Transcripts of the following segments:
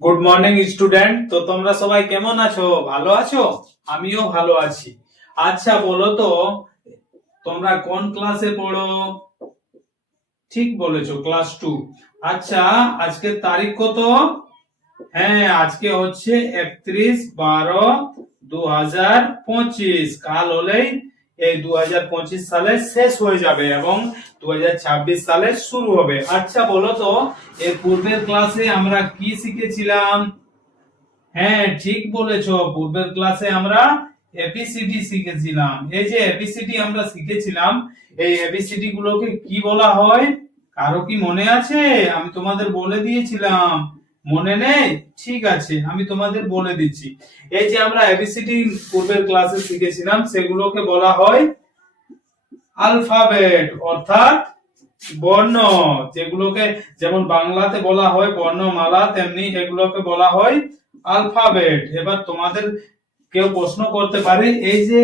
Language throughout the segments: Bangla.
গুড মর্নিং স্টুডেন্ট তো তোমরা সবাই কেমন আছো? ভালো আছো? আমিও ভালো আছি। আচ্ছা বলো তো, তোমরা কোন ক্লাসে পড়ো? ঠিক বলেছ ক্লাস টু আচ্ছা আজকের তারিখ কত? হ্যাঁ আজকে হচ্ছে একত্রিশ বারো দু হাজার পঁচিশ। কাল হলেই এই দু হাজার পঁচিশ সালে শেষ হয়ে যাবে এবং দু হাজার ছাব্বিশ সালে শুরু হবে। আচ্ছা বলো তো, এর পূর্বের ক্লাসে আমরা কি শিখেছিলাম? হ্যাঁ ঠিক বলেছ, পূর্বের ক্লাসে আমরা এপিসিডি শিখেছিলাম। এই যে এপিসিডি আমরা শিখেছিলাম, এই এপিসিডি গুলোকে কি বলা হয়? কারও কি মনে আছে? আমি তোমাদের বলে দিয়েছিলাম। মনে নেই? ঠিক আছে, আমি তোমাদের বলে দিচ্ছি। এই যে আমরা এবিসিডি পূর্বের ক্লাসে শিখেছিলাম, সেগুলোকে বলা হয় আলফাবেট অর্থাৎ বর্ণ। যেগুলোকে যেমন বাংলাতে বলা হয় বর্ণমালা, তেমনি এগুলোকে বলা হয় আলফাবেট এবার তোমাদের কেউ প্রশ্ন করতে পারে, এই যে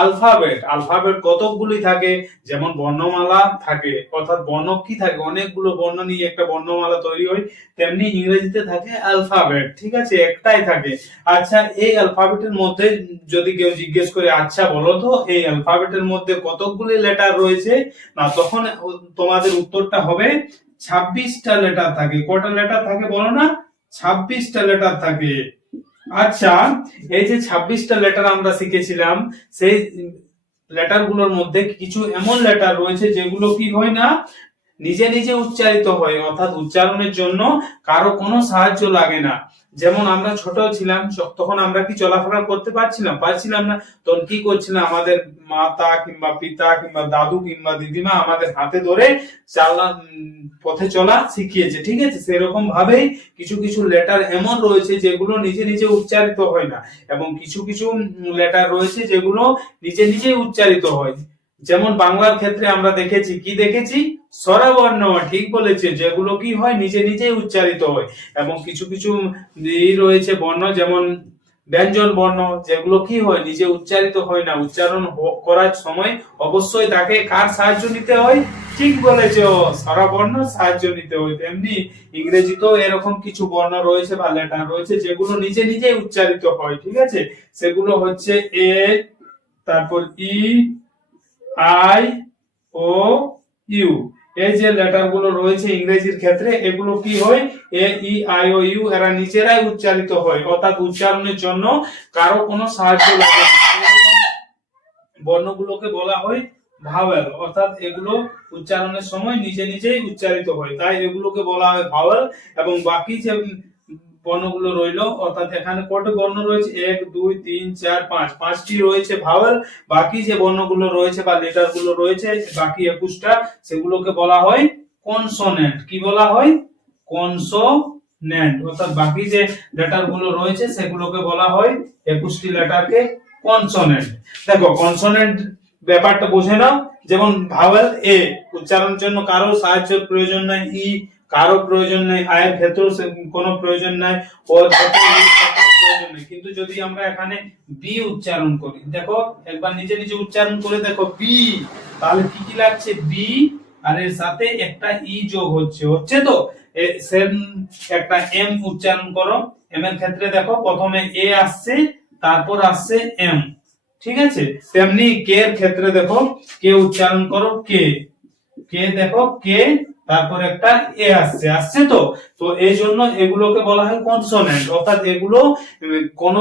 আলফাবেট আলফাবেট কতকগুলি থাকে, যেমন বর্ণমালা থাকে, অর্থাৎ বর্ণ কি থাকে, অনেকগুলো বর্ণ নিয়ে একটা বর্ণমালা তৈরি হয়, তেমনি ইংরেজিতে থাকে আলফাবেট ঠিক আছে? একটাই থাকে। আচ্ছা এই আলফাবেটের মধ্যে যদি কেউ জিজ্ঞেস করে আচ্ছা বলো তো, এই আলফাবেটের মধ্যে কতগুলি লেটার রয়েছে? না, তখন তোমাদের উত্তরটা হবে, ছাব্বিশটা লেটার থাকে। কটা লেটার থাকে বলো না? ছাব্বিশটা লেটার থাকে। আচ্ছা এই যে ছাব্বিশটা লেটার আমরা শিখেছিলাম, সেই লেটারগুলোর মধ্যে কিছু এমন লেটার রয়েছে যেগুলো কি হয় না নিজে নিজে উচ্চারিত হয়, অর্থাৎ উচ্চারণের জন্য কারও কোনো সাহায্য লাগে না। যেমন আমরা ছোট ছিলাম তখন আমরা কি চলাফেরা করতে পারছিলাম? পারছিলাম না। তখন কি করছিলাম? আমাদের মাতা কিংবা পিতা কিংবা দাদু কিংবা দিদিমা আমাদের হাতে ধরে চালা পথে চলা শিখিয়েছে। ঠিক আছে? সেরকম ভাবেই কিছু কিছু লেটার এমন রয়েছে যেগুলো নিজে নিজে উচ্চারিত হয় না। এবং কিছু কিছু লেটার রয়েছে যেগুলো নিজে নিজে উচ্চারিত হয়। যেমন বাংলার ক্ষেত্রে আমরা দেখেছি, কি দেখেছি? স্বরবর্ণ ঠিক বলেছে, যেগুলো কি হয়, নিজে নিজেই উচ্চারিত হয় এবং কিছু কিছু রয়েছে বর্ণ, যেমন ব্যঞ্জন বর্ণ, যেগুলো কি হয়, নিজে উচ্চারিত হয় না। উচ্চারণ করার সময় অবশ্যই তাকে কার সাহায্য নিতে হয়? ঠিক বলেছ, স্বরবর্ণ সাহায্য নিতে হয়। তেমনি ইংরেজিতেও এরকম কিছু বর্ণ রয়েছে বা লেটার রয়েছে, যেগুলো নিজে নিজেই উচ্চারিত হয়, ঠিক আছে? সেগুলো হচ্ছে এ, তারপর ই আই ও ইউ এই যে লেটারগুলো রয়েছে ইংরেজির ক্ষেত্রে, এগুলো কি হয়? এ ই আই ও ইউ এরা নিজেরাই উচ্চারিত হয়। অর্থাৎ উচ্চারণের জন্য কারও কোনো সাহায্য লাগে বর্ণগুলোকে বলা হয় ভাওয়েল অর্থাৎ এগুলো উচ্চারণের সময় নিজে নিজেই উচ্চারিত হয়। তাই এগুলোকে বলা হয় ভাওয়েল এবং বাকি যে বর্ণগুলো রইল, অর্থাৎ এখানে কত বর্ণ রয়েছে? এক, দুই, তিন, চার, পাঁচ। পাঁচটি রয়েছে ভাওয়েল, বাকি যে বর্ণগুলো রয়েছে বা লেটারগুলো রয়েছে, বাকি একুশটা, সেগুলোকে বলা হয় কনসোনেন্ট কি বলা হয়? কনসোনেন্ট অর্থাৎ বাকি যে লেটারগুলো রয়েছে, সেগুলোকে বলা হয় একুশটি লেটারকে কনসোনেন্ট দেখো কনসোনেন্ট ব্যাপারটা বুঝে নাও। যেমন ভাওয়েল এ, উচ্চারণের জন্য কারও সাহায্যের প্রয়োজন নাই, ই কারও প্রয়োজন নেই, আয়ের ক্ষেত্রেও কোনো প্রয়োজন নাই ক্ষেত্রেও প্রয়োজন নেই। কিন্তু যদি আমরা এখানে বি উচ্চারণ করি, দেখো, একবার নিজে নিজে উচ্চারণ করে দেখো বি তাহলে কি কি লাগছে? বি আর এর সাথে একটা ই যোগ হচ্ছে হচ্ছে তো? সেম একটা এম উচ্চারণ করো এম এর ক্ষেত্রে দেখো, প্রথমে এ আসছে, তারপর আসছে এম ঠিক আছে? তেমনি কে এর ক্ষেত্রে দেখো কে উচ্চারণ করো কে কে দেখো কে তারপর একটা এ আসছে আসছে তো? তো এই জন্য এগুলোকে বলা হয় কনসোনেন্ট অর্থাৎ এগুলো কোনো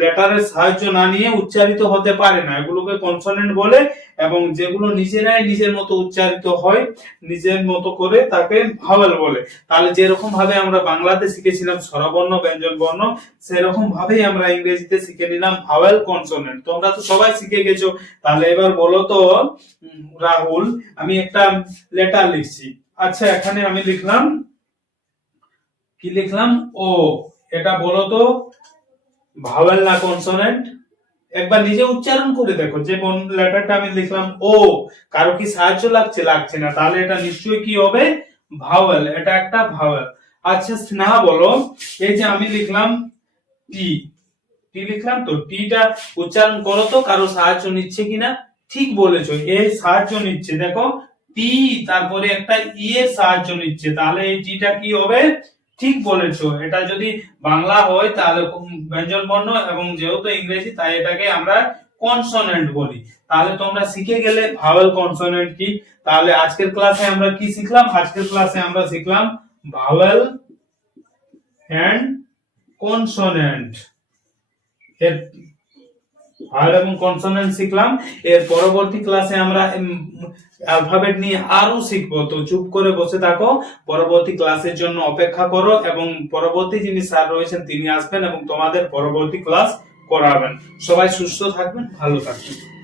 লেটারের সাহায্য না নিয়ে উচ্চারিত হতে পারে না। এগুলোকে কনসোনেন্ট বলে এবং যেগুলো নিজেরাই নিজের মতো উচ্চারিত হয়, নিজের মতো করে তাকে ভাওয়েল বলে। তাহলে যেরকম ভাবে আমরা বাংলাতে শিখেছিলাম স্বরবর্ণ ব্যঞ্জন বর্ণ সেরকম ভাবেই আমরা ইংরেজিতে শিখে নিলাম ভাওয়েল কনসোনেন্ট তোমরা তো সবাই শিখে গেছো। তাহলে এবার বলো তো রাহুল, আমি একটা লেটার লিখছি। আচ্ছা এখানে আমি লিখলাম। কি লিখলাম? ও, এটা বলো তো, ভাওয়েল না কনসোনেন্ট? একবার নিজে উচ্চারণ করে দেখো, যে কোন লেটারটা আমি লিখলাম, ও, কারও কি সাহায্য লাগছে? লাগছে না। তাহলে এটা নিশ্চয়ই কি হবে? ভাওয়েল, এটা একটা ভাওয়েল। আচ্ছা স্নেহা বলো, এই যে আমি লিখলাম টি টি লিখলাম তো, টিটা উচ্চারণ করো তো, কারও সাহায্য নিচ্ছে কিনা? ঠিক বলেছ, এ সাহায্য নিচ্ছে। দেখো টি তারপরে একটা ই এর সাহায্য নিচ্ছে। তাহলে এই টিটা কি হবে? ঠিক বলেছ। এটা যদি বাংলা হয়, তাহলে ব্যঞ্জন বর্ণ এবং যেহেতু ইংরেজি, তাই এটাকে আমরা কনসোনেন্ট বলি। তাহলে তোমরা শিখে গেলে ভাওয়েল কনসোনেন্ট কি? তাহলে আজকের ক্লাসে আমরা কি শিখলাম? আজকের ক্লাসে আমরা শিখলাম ভাওয়েল এন্ড কনসোনেন্ট এর ভাওয়েল এবং কনসোনেন্ট শিখলাম। এর পরবর্তী ক্লাসে আমরা অ্যালফাবেট নিয়ে আরও শিখব। তো চুপ করে বসে থাকো। পরবর্তী ক্লাসের জন্য অপেক্ষা করো এবং পরবর্তী যিনি স্যার রয়েছেন, তিনি আসবেন এবং তোমাদের পরবর্তী ক্লাস করাবেন। সবাই সুস্থ থাকবেন, ভালো থাকবেন।